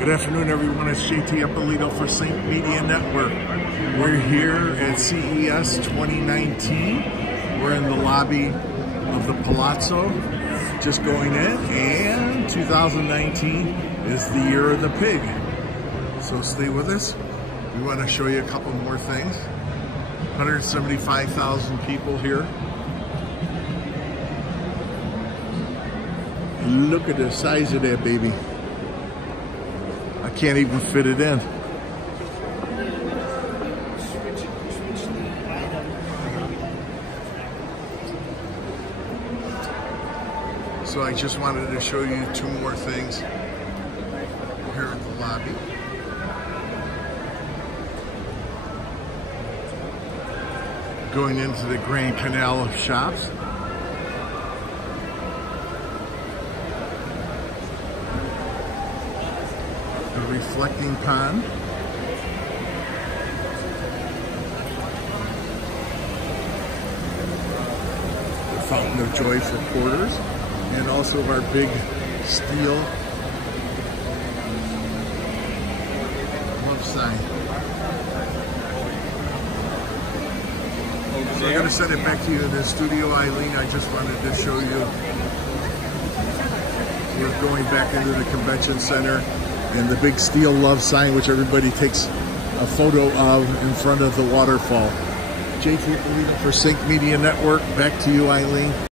Good afternoon, everyone. It's JT Ippolito for Sync Media Network. We're here at CES 2019. We're in the lobby of the Palazzo, just going in, and 2019 is the year of the pig. So stay with us. We want to show you a couple more things. 175,000 people here. Look at the size of that baby. I can't even fit it in. So I just wanted to show you two more things here at the lobby. Going into the Grand Canal of shops. The reflecting pond. The Fountain of Joy for porters. And also our big steel love sign. So I'm going to send it back to you in the studio, Eileen. I just wanted to show you. We're going back into the convention center. And the big steel love sign, which everybody takes a photo of in front of the waterfall. JT Ippolito for Sync Media Network. Back to you, Eileen.